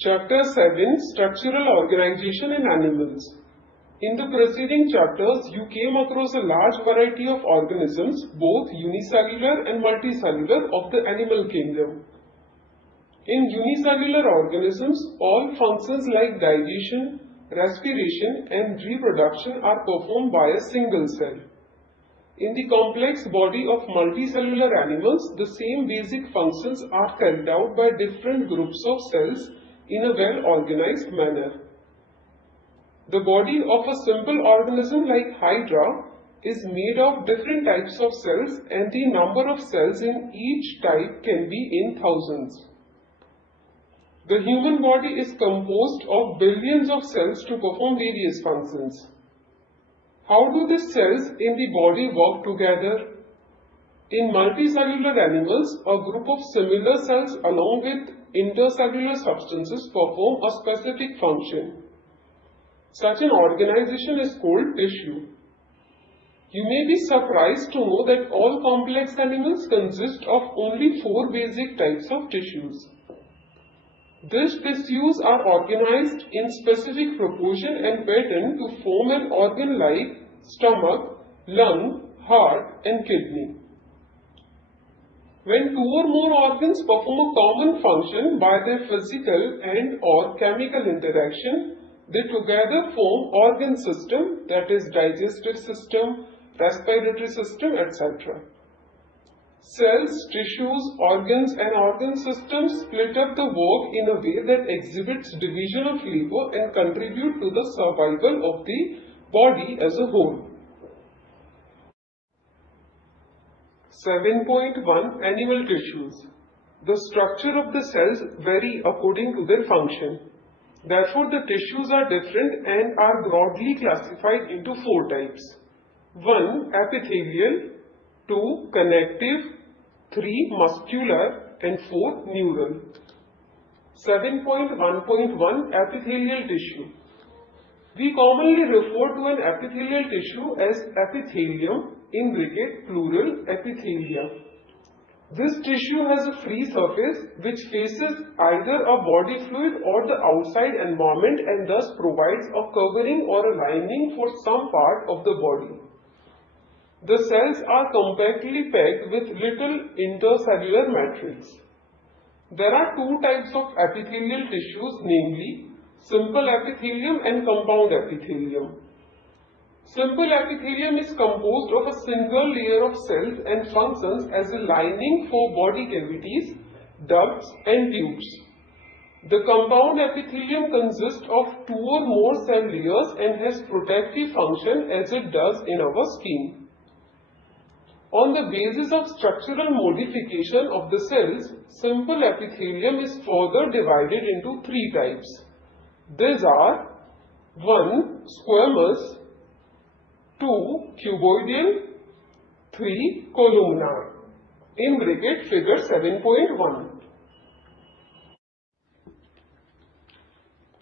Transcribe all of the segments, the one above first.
Chapter 7 Structural Organization in Animals. In the preceding chapters, you came across a large variety of organisms, both unicellular and multicellular, of the animal kingdom. In unicellular organisms, all functions like digestion, respiration, and reproduction are performed by a single cell. In the complex body of multicellular animals, the same basic functions are carried out by different groups of cells in a well-organized manner. The body of a simple organism like Hydra is made of different types of cells, and the number of cells in each type can be in thousands. The human body is composed of billions of cells to perform various functions. How do the cells in the body work together? In multicellular animals, a group of similar cells along with intercellular substances perform a specific function. Such an organization is called tissue. You may be surprised to know that all complex animals consist of only 4 basic types of tissues. These tissues are organized in specific proportion and pattern to form an organ like stomach, lung, heart, and kidney. When 2 or more organs perform a common function by their physical and/or chemical interaction, they together form organ system, that is digestive system, respiratory system, etc. Cells, tissues, organs and organ systems split up the work in a way that exhibits division of labor and contribute to the survival of the body as a whole. 7.1 Animal tissues. The structure of the cells vary according to their function. Therefore, the tissues are different and are broadly classified into 4 types. 1. Epithelial, 2. Connective, 3. Muscular, and 4. Neural. 7.1.1 Epithelial tissue. We commonly refer to an epithelial tissue as epithelium, in bracket plural epithelia. This tissue has a free surface which faces either a body fluid or the outside environment and thus provides a covering or a lining for some part of the body. The cells are compactly packed with little intercellular matrix. There are 2 types of epithelial tissues, namely simple epithelium and compound epithelium. Simple epithelium is composed of a single layer of cells and functions as a lining for body cavities, ducts and tubes. The compound epithelium consists of 2 or more cell layers and has protective function as it does in our skin. On the basis of structural modification of the cells, simple epithelium is further divided into 3 types. These are 1. Squamous, 2. Cuboidal, 3. Columnar. In bracket figure 7.1.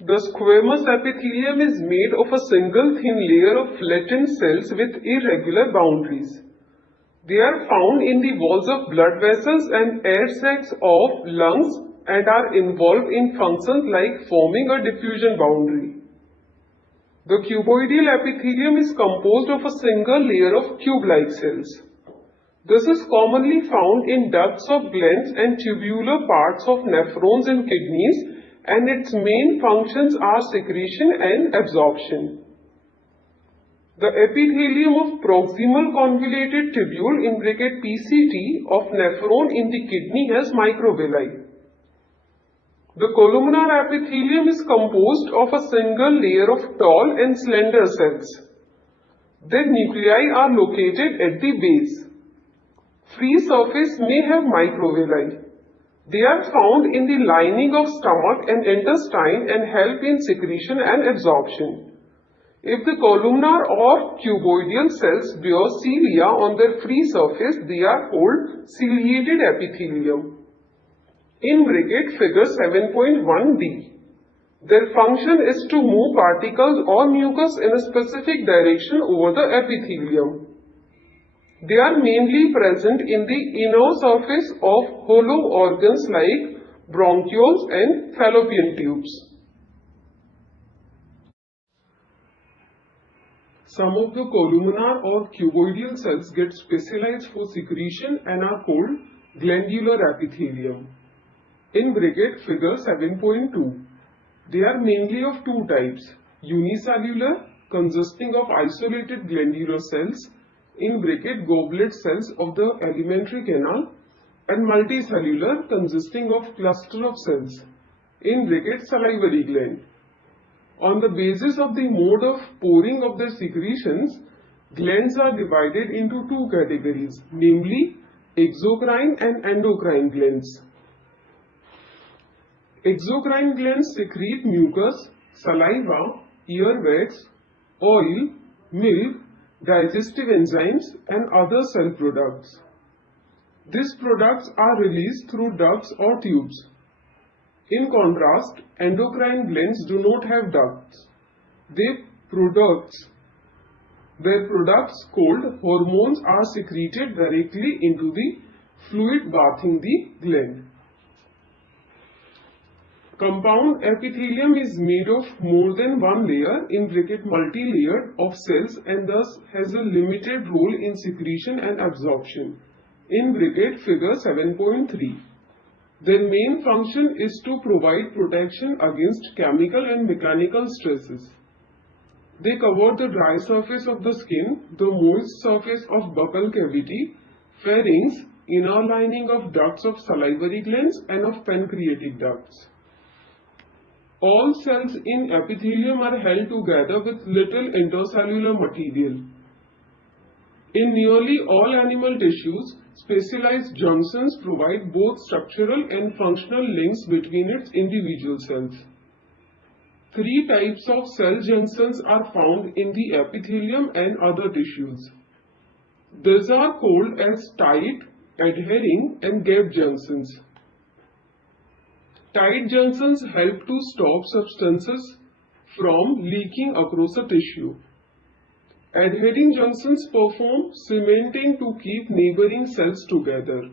The squamous epithelium is made of a single thin layer of flattened cells with irregular boundaries. They are found in the walls of blood vessels and air sacs of lungs and are involved in functions like forming a diffusion boundary. The cuboidal epithelium is composed of a single layer of tube-like cells. This is commonly found in ducts of glands and tubular parts of nephrons and kidneys, and its main functions are secretion and absorption. The epithelium of proximal convoluted tubule in bracket PCT of nephron in the kidney has microvilli. The columnar epithelium is composed of a single layer of tall and slender cells. Their nuclei are located at the base. Free surface may have microvilli. They are found in the lining of stomach and intestine and help in secretion and absorption. If the columnar or cuboidal cells bear cilia on their free surface, they are called ciliated epithelium. In bracket figure 7.1d. Their function is to move particles or mucus in a specific direction over the epithelium. They are mainly present in the inner surface of hollow organs like bronchioles and fallopian tubes. Some of the columnar or cuboidal cells get specialized for secretion and are called glandular epithelium. In bracket figure 7.2, they are mainly of two types: unicellular, consisting of isolated glandular cells, in bracket goblet cells of the alimentary canal, and multicellular, consisting of cluster of cells, in bracket salivary gland. On the basis of the mode of pouring of their secretions, glands are divided into two categories, namely exocrine and endocrine glands. Exocrine glands secrete mucus, saliva, earwax, oil, milk, digestive enzymes, and other cell products. These products are released through ducts or tubes. In contrast, endocrine glands do not have ducts. Their products called hormones are secreted directly into the fluid bathing the gland. Compound epithelium is made of more than one layer, in bracket multi-layered, of cells and thus has a limited role in secretion and absorption, in bracket figure 7.3. Their main function is to provide protection against chemical and mechanical stresses. They cover the dry surface of the skin, the moist surface of buccal cavity, pharynx, inner lining of ducts of salivary glands and of pancreatic ducts. All cells in epithelium are held together with little intercellular material. In nearly all animal tissues, specialized junctions provide both structural and functional links between its individual cells. Three types of cell junctions are found in the epithelium and other tissues. These are called as tight, adhering, and gap junctions. Tight junctions help to stop substances from leaking across a tissue. Adhering junctions perform cementing to keep neighboring cells together.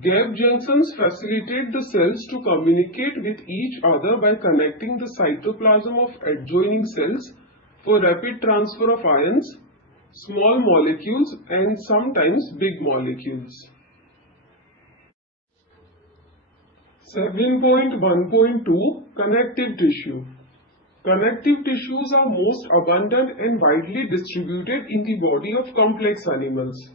Gap junctions facilitate the cells to communicate with each other by connecting the cytoplasm of adjoining cells for rapid transfer of ions, small molecules, and sometimes big molecules. 7.1.2 Connective tissue. Connective tissues are most abundant and widely distributed in the body of complex animals.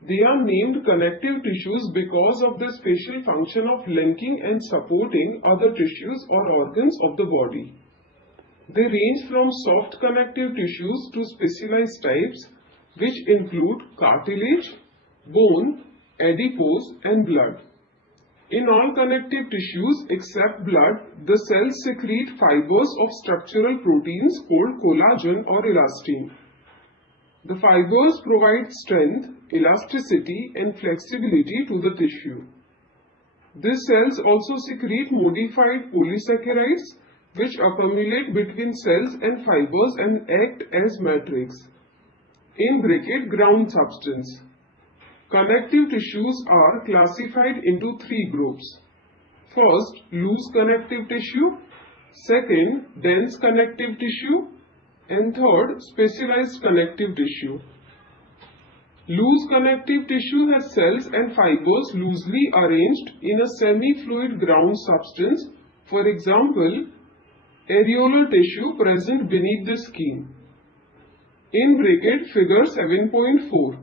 They are named connective tissues because of the special function of linking and supporting other tissues or organs of the body. They range from soft connective tissues to specialized types, which include cartilage, bone, adipose, and blood. In all connective tissues except blood, the cells secrete fibers of structural proteins called collagen or elastin. The fibers provide strength, elasticity, and flexibility to the tissue. These cells also secrete modified polysaccharides, which accumulate between cells and fibers and act as matrix, in bracket ground substance. Connective tissues are classified into three groups. First, loose connective tissue. Second, dense connective tissue. And third, specialized connective tissue. Loose connective tissue has cells and fibers loosely arranged in a semi-fluid ground substance, for example, areolar tissue present beneath the skin. In bracket figure 7.4.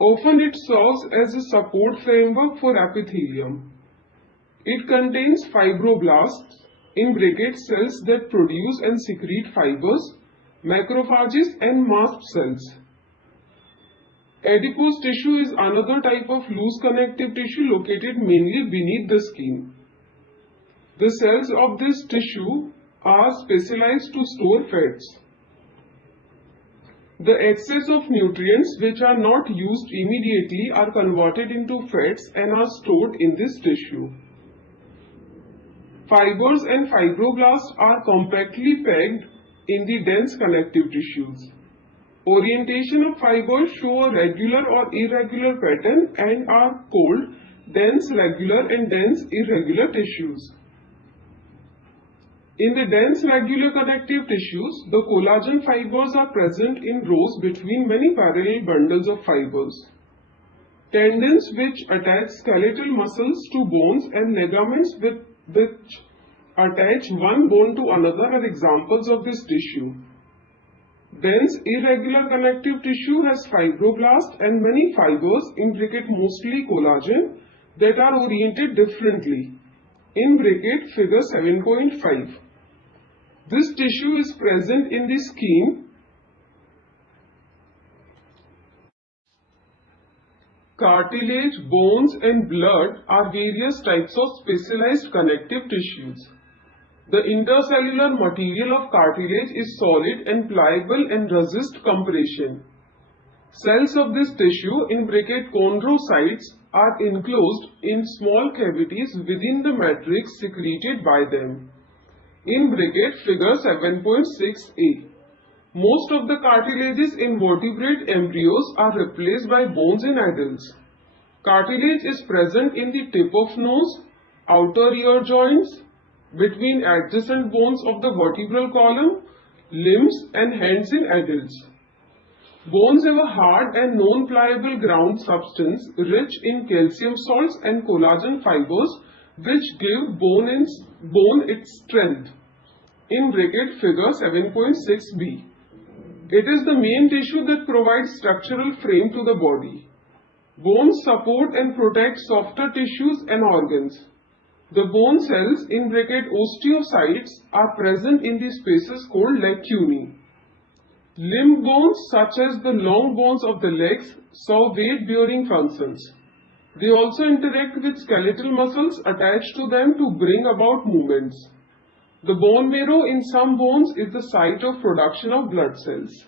Often it serves as a support framework for epithelium. It contains fibroblasts, in bracket cells that produce and secrete fibers, macrophages, and mast cells. Adipose tissue is another type of loose connective tissue located mainly beneath the skin. The cells of this tissue are specialized to store fats. The excess of nutrients which are not used immediately are converted into fats and are stored in this tissue. Fibers and fibroblasts are compactly packed in the dense connective tissues. Orientation of fibers show a regular or irregular pattern and are called dense regular and dense irregular tissues. In the dense regular connective tissues, the collagen fibers are present in rows between many parallel bundles of fibers. Tendons which attach skeletal muscles to bones and ligaments which attach one bone to another are examples of this tissue. Dense irregular connective tissue has fibroblasts and many fibers, in bracket mostly collagen, that are oriented differently. In bracket figure 7.5. This tissue is present in the scheme. Cartilage, bones and blood are various types of specialized connective tissues. The intercellular material of cartilage is solid and pliable and resist compression. Cells of this tissue, in bracket chondrocytes, are enclosed in small cavities within the matrix secreted by them. In bracket figure 7.6a. Most of the cartilages in vertebrate embryos are replaced by bones in adults. Cartilage is present in the tip of nose, outer ear joints, between adjacent bones of the vertebral column, limbs and hands in adults. Bones have a hard and non-pliable ground substance rich in calcium salts and collagen fibers which give bone its strength. In bracket figure 7.6b. It is the main tissue that provides structural frame to the body. Bones support and protect softer tissues and organs. The bone cells, in bracket osteocytes, are present in the spaces called lacunae. Limb bones, such as the long bones of the legs, serve weight-bearing functions. They also interact with skeletal muscles attached to them to bring about movements. The bone marrow in some bones is the site of production of blood cells.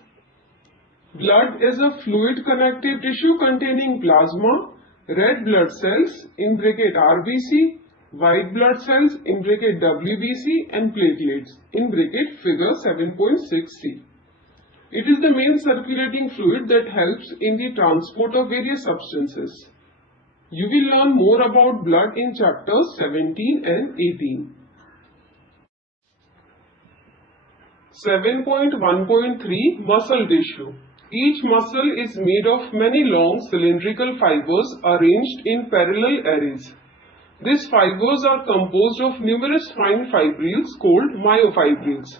Blood is a fluid connective tissue containing plasma, red blood cells, in bracket RBC, white blood cells, in bracket WBC, and platelets, in bracket figure 7.6c. It is the main circulating fluid that helps in the transport of various substances. You will learn more about blood in chapters 17 and 18. 7.1.3 Muscle tissue. Each muscle is made of many long cylindrical fibers arranged in parallel arrays. These fibers are composed of numerous fine fibrils called myofibrils.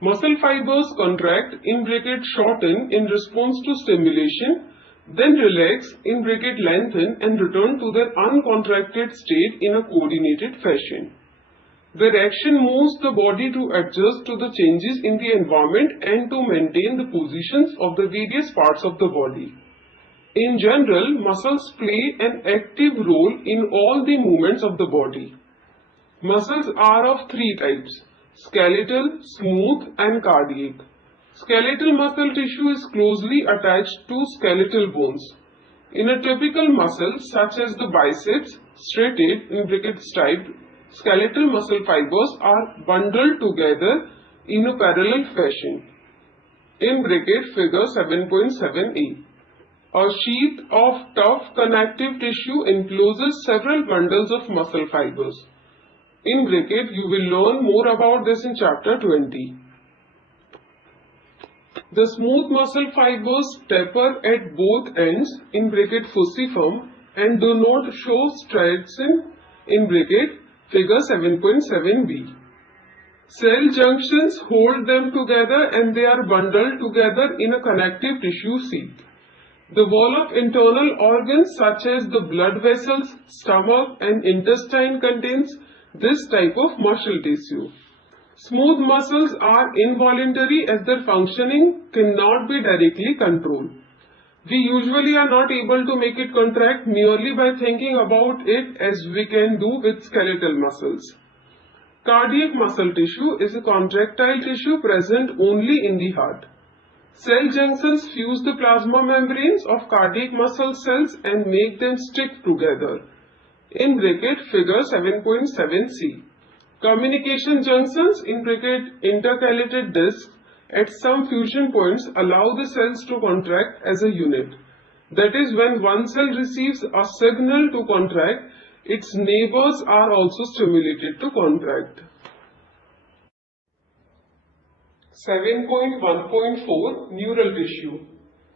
Muscle fibers contract, in bracket shorten, in response to stimulation, then relax, in bracket lengthen, and return to their uncontracted state in a coordinated fashion. Their action moves the body to adjust to the changes in the environment and to maintain the positions of the various parts of the body. In general, muscles play an active role in all the movements of the body. Muscles are of three types: skeletal, smooth, and cardiac. Skeletal muscle tissue is closely attached to skeletal bones. In a typical muscle, such as the biceps, striated, in bracket striped, skeletal muscle fibers are bundled together in a parallel fashion. In bracket figure 7.7a. A sheath of tough connective tissue encloses several bundles of muscle fibers. In bracket, you will learn more about this in chapter 20. The smooth muscle fibers taper at both ends, in bracket fusiform, and do not show striations, in bracket figure 7.7b. Cell junctions hold them together and they are bundled together in a connective tissue sheath. The wall of internal organs such as the blood vessels, stomach and intestine contains this type of muscle tissue. Smooth muscles are involuntary as their functioning cannot be directly controlled. We usually are not able to make it contract merely by thinking about it as we can do with skeletal muscles. Cardiac muscle tissue is a contractile tissue present only in the heart. Cell junctions fuse the plasma membranes of cardiac muscle cells and make them stick together. In bracket figure 7.7c. Communication junctions, in bracket intercalated discs, at some fusion points allow the cells to contract as a unit. That is, when one cell receives a signal to contract, its neighbors are also stimulated to contract. 7.1.4 Neural tissue.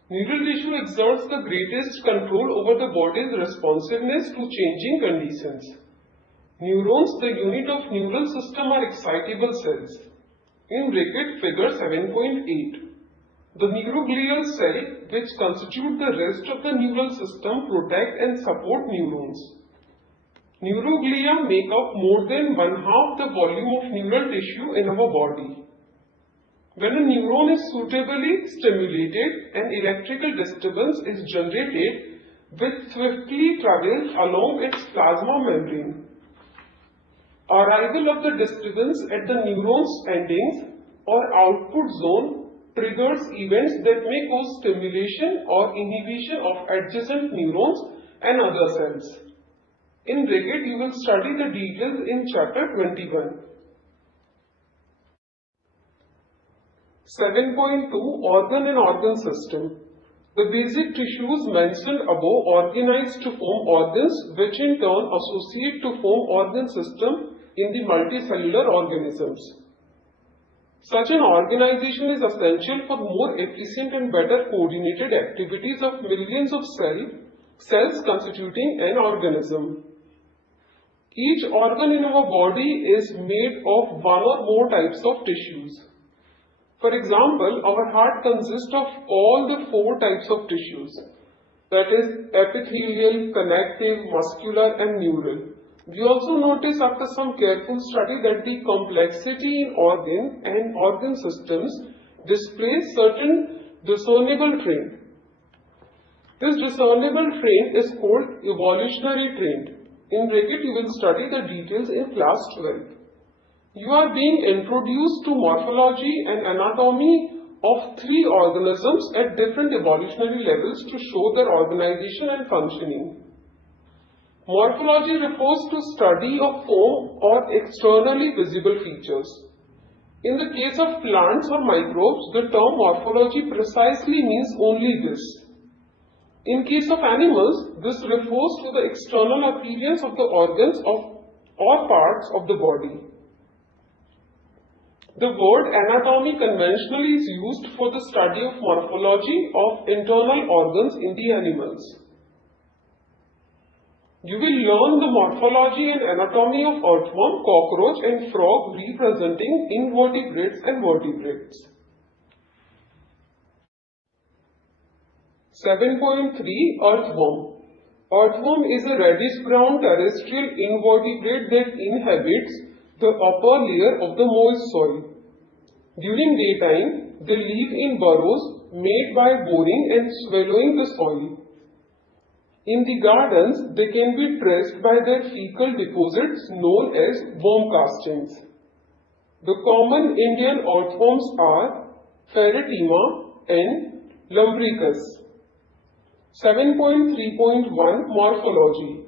Neural tissue exerts the greatest control over the body's responsiveness to changing conditions. Neurons, the unit of neural system, are excitable cells. In bracket figure 7.8. The neuroglial cell, which constitute the rest of the neural system, protect and support neurons. Neuroglia make up more than one-half the volume of neural tissue in our body. When a neuron is suitably stimulated, an electrical disturbance is generated which swiftly travels along its plasma membrane. Arrival of the disturbance at the neuron's endings or output zone triggers events that may cause stimulation or inhibition of adjacent neurons and other cells. In bracket, you will study the details in chapter 21. 7.2 Organ and organ system. The basic tissues mentioned above organize to form organs, which in turn associate to form organ system in the multicellular organisms. Such an organization is essential for more efficient and better coordinated activities of millions of cells constituting an organism. Each organ in our body is made of one or more types of tissues. For example, our heart consists of all the 4 types of tissues, that is epithelial, connective, muscular and neural. We also notice after some careful study that the complexity in organ and organ systems displays certain discernible trend. This discernible trend is called evolutionary trend. In bracket, you will study the details in class 12. You are being introduced to morphology and anatomy of 3 organisms at different evolutionary levels to show their organization and functioning. Morphology refers to study of form or externally visible features. In the case of plants or microbes, the term morphology precisely means only this. In case of animals, this refers to the external appearance of the organs or parts of the body. The word anatomy conventionally is used for the study of morphology of internal organs in the animals. You will learn the morphology and anatomy of earthworm, cockroach and frog representing invertebrates and vertebrates. 7.3 Earthworm. Earthworm is a reddish-brown terrestrial invertebrate that inhabits the upper layer of the moist soil. During daytime, they live in burrows made by boring and swallowing the soil. In the gardens, they can be traced by their fecal deposits known as worm castings. The common Indian earthworms are Ferretima and Lumbricus. 7.3.1 Morphology.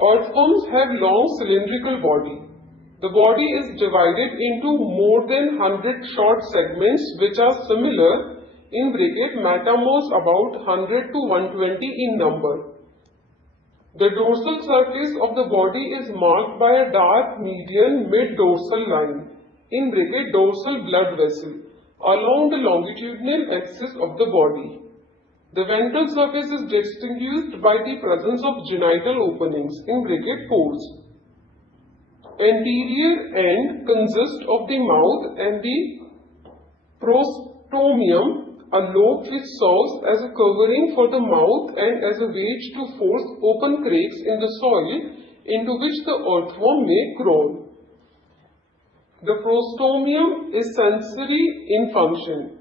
Earthworms have long cylindrical body. The body is divided into more than 100 short segments which are similar, in bracket metamorphs, about 100 to 120 in number. The dorsal surface of the body is marked by a dark median mid-dorsal line, in bracket dorsal blood vessel, along the longitudinal axis of the body. The ventral surface is distinguished by the presence of genital openings, in bracket pores. Anterior end consists of the mouth and the prostomium, a lobe which serves as a covering for the mouth and as a wedge to force open cracks in the soil into which the earthworm may crawl. The prostomium is sensory in function.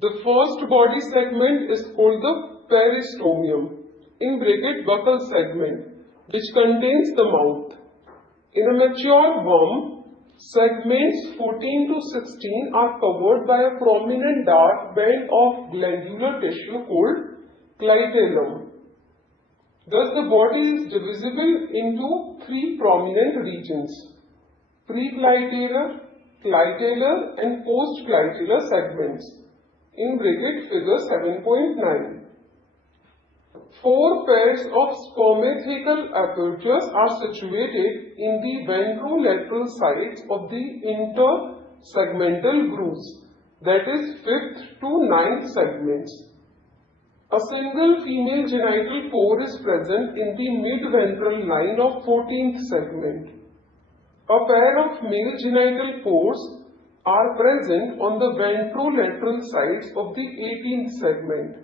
The first body segment is called the peristomium, in bracket buccal segment, which contains the mouth. In a mature worm, segments 14 to 16 are covered by a prominent dark band of glandular tissue called clitellum. Thus, the body is divisible into 3 prominent regions: preclitellar, clitellar and postclitellar segments, in bracket figure 7.9. 4 pairs of spermathecal apertures are situated in the ventrolateral sides of the intersegmental grooves, that is 5th to 9th segments. A single female genital pore is present in the mid-ventral line of 14th segment. A pair of male genital pores are present on the ventrolateral sides of the 18th segment.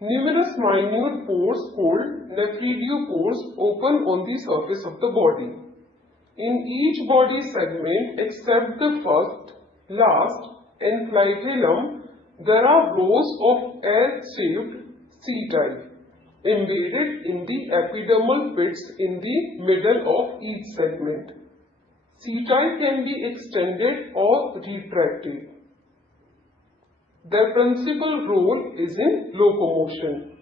Numerous minute pores called nephridopores open on the surface of the body. In each body segment except the first, last and flagellum, there are rows of L-shaped setae embedded in the epidermal pits in the middle of each segment. Setae can be extended or retracted. Their principal role is in locomotion.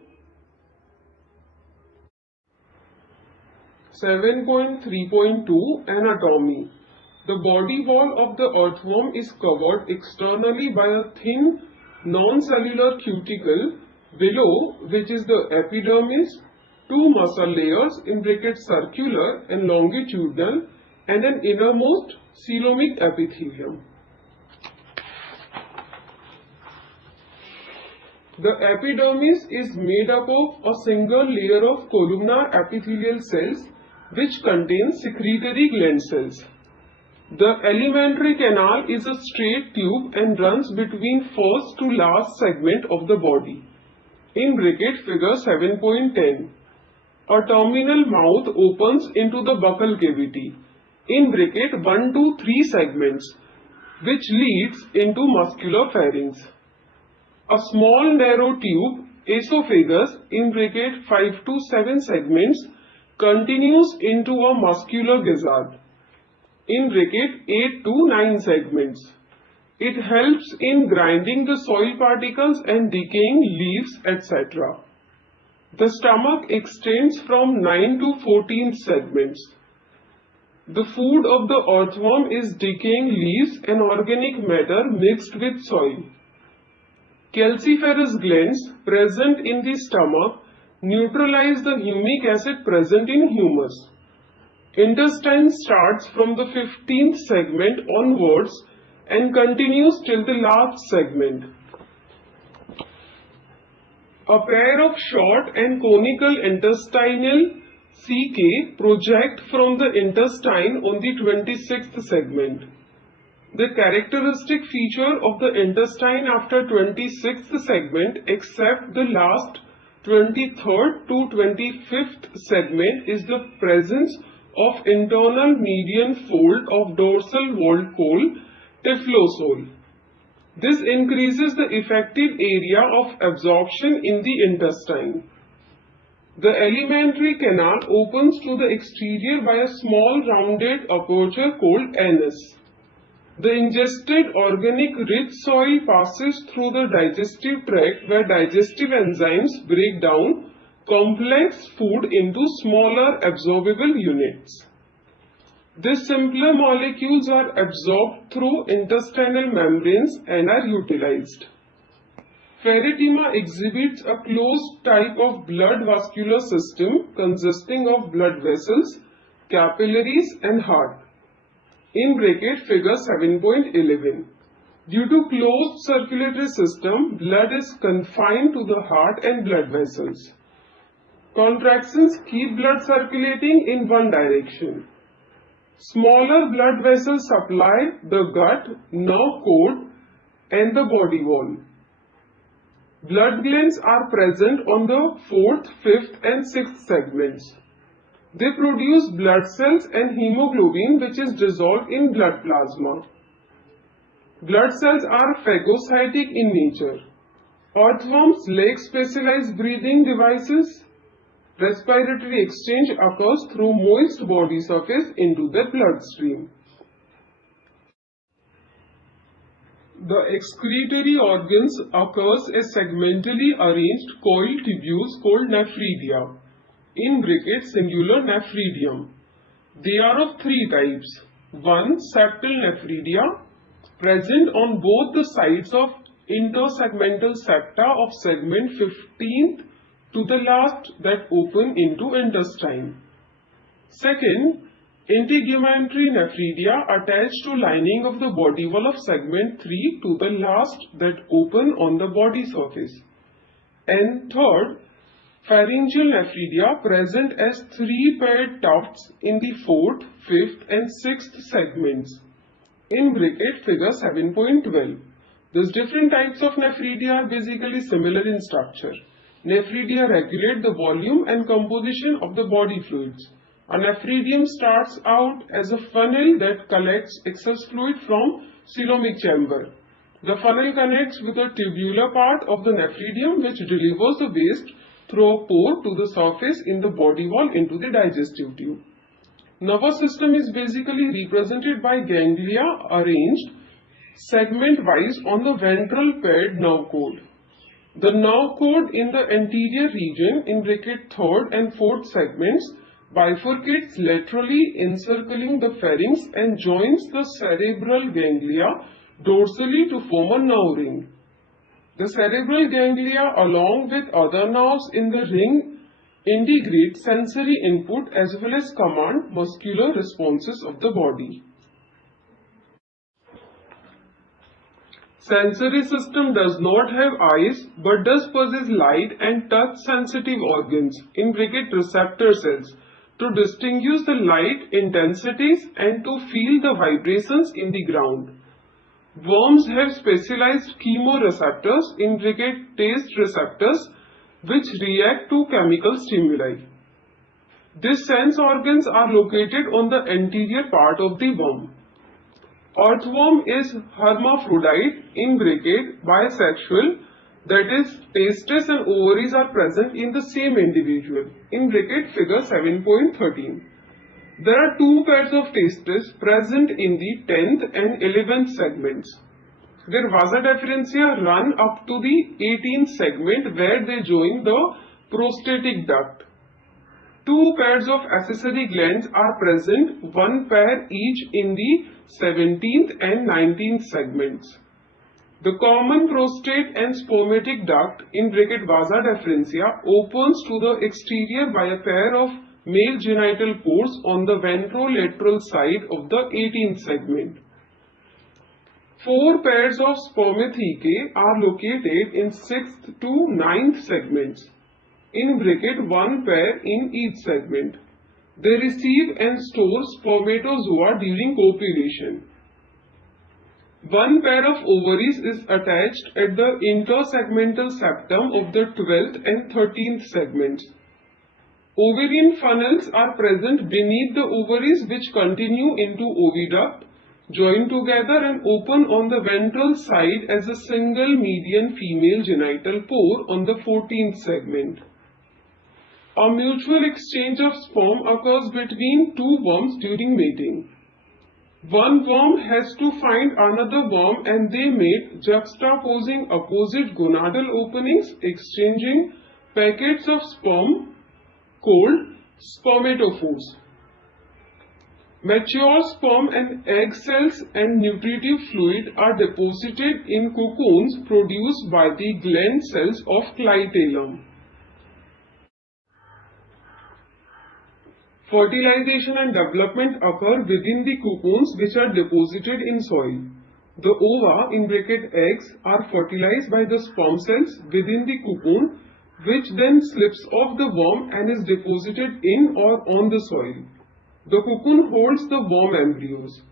7.3.2 Anatomy. The body wall of the earthworm is covered externally by a thin non-cellular cuticle below which is the epidermis, 2 muscle layers in brackets circular and longitudinal, and an innermost coelomic epithelium. The epidermis is made up of a single layer of columnar epithelial cells which contains secretory gland cells. The alimentary canal is a straight tube and runs between first to last segment of the body. In bracket figure 7.10, a terminal mouth opens into the buccal cavity in bracket 1 to 3 segments, which leads into muscular pharynx. A small narrow tube, esophagus, in bracket 5 to 7 segments, continues into a muscular gizzard in bracket 8 to 9 segments. It helps in grinding the soil particles and decaying leaves, etc. The stomach extends from 9 to 14 segments. The food of the earthworm is decaying leaves and organic matter mixed with soil. Calciferous glands present in the stomach neutralize the humic acid present in humus. Intestine starts from the 15th segment onwards and continues till the last segment. A pair of short and conical intestinal CK project from the intestine on the 26th segment. The characteristic feature of the intestine after 26th segment except the last 23rd to 25th segment is the presence of internal median fold of dorsal walled called typhlosole. This increases the effective area of absorption in the intestine. The alimentary canal opens to the exterior by a small rounded aperture called anus. The ingested organic rich soil passes through the digestive tract where digestive enzymes break down complex food into smaller absorbable units. These simpler molecules are absorbed through intestinal membranes and are utilized. Pheretima exhibits a closed type of blood vascular system consisting of blood vessels, capillaries and heart. In bracket figure 7.11. Due to closed circulatory system, blood is confined to the heart and blood vessels. Contractions keep blood circulating in one direction. Smaller blood vessels supply the gut, nerve cord and the body wall. Blood glands are present on the 4th, 5th and 6th segments. They produce blood cells and hemoglobin which is dissolved in blood plasma. Blood cells are phagocytic in nature. Earthworms lack specialized breathing devices. Respiratory exchange occurs through moist body surface into the bloodstream. The excretory organs occurs as segmentally arranged coiled tubules called nephridia. In bracket singular nephridium. They are of 3 types. 1. Septal nephridia, present on both the sides of intersegmental septa of segment 15th to the last that open into intestine. Second, integumentary nephridia attached to lining of the body wall of segment 3 to the last that open on the body surface. And third, pharyngeal nephridia present as 3 paired tufts in the 4th, 5th and 6th segments. In bracket figure 7.12. These different types of nephridia are basically similar in structure. Nephridia regulate the volume and composition of the body fluids. A nephridium starts out as a funnel that collects excess fluid from coelomic chamber. The funnel connects with a tubular part of the nephridium which delivers the waste through a pore to the surface in the body wall into the digestive tube. Nervous system is basically represented by ganglia arranged segment-wise on the ventral paired nerve cord. The nerve cord in the anterior region in bracket 3rd and 4th segments bifurcates laterally encircling the pharynx and joins the cerebral ganglia dorsally to form a nerve ring. The cerebral ganglia along with other nerves in the ring integrate sensory input as well as command muscular responses of the body. Sensory system does not have eyes but does possess light and touch sensitive organs in bracket receptor cells to distinguish the light intensities and to feel the vibrations in the ground. Worms have specialized chemoreceptors in bracket taste receptors which react to chemical stimuli. These sense organs are located on the anterior part of the worm. Earthworm is hermaphrodite in bracket bisexual, that is testes and ovaries are present in the same individual in bracket figure 7.13. There are 2 pairs of testes present in the 10th and 11th segments. Their vasa deferentia run up to the 18th segment where they join the prostatic duct. 2 pairs of accessory glands are present, 1 pair each in the 17th and 19th segments. The common prostate and spermatic duct in bracket vasa deferentia opens to the exterior by a pair of male genital pores on the ventrolateral side of the 18th segment. 4 pairs of spermathecae are located in 6th to 9th segments. In bracket 1 pair in each segment. They receive and store spermatozoa during copulation. 1 pair of ovaries is attached at the intersegmental septum of the 12th and 13th segments. Ovarian funnels are present beneath the ovaries which continue into oviduct, join together and open on the ventral side as a single median female genital pore on the 14th segment. A mutual exchange of sperm occurs between 2 worms during mating. 1 worm has to find another worm and they mate, juxtaposing opposite gonadal openings, exchanging packets of sperm called spermatophores. Mature sperm and egg cells and nutritive fluid are deposited in cocoons produced by the gland cells of clitellum. Fertilization and development occur within the cocoons which are deposited in soil. The ova in bracket eggs are fertilized by the sperm cells within the cocoon which then slips off the worm and is deposited in or on the soil. The cocoon holds the worm embryos.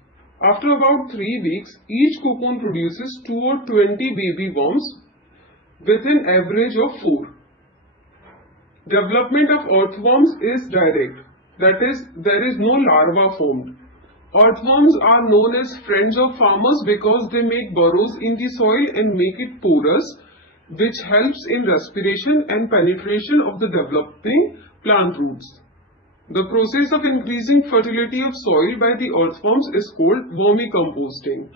After about 3 weeks, each cocoon produces 2 or 20 baby worms with an average of 4. Development of earthworms is direct. That is, there is no larva formed. Earthworms are known as friends of farmers because they make burrows in the soil and make it porous, which helps in respiration and penetration of the developing plant roots. The process of increasing fertility of soil by the earthworms is called vermicomposting.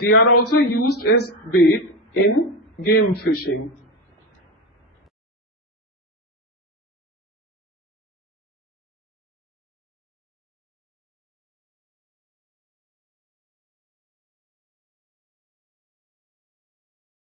They are also used as bait in game fishing.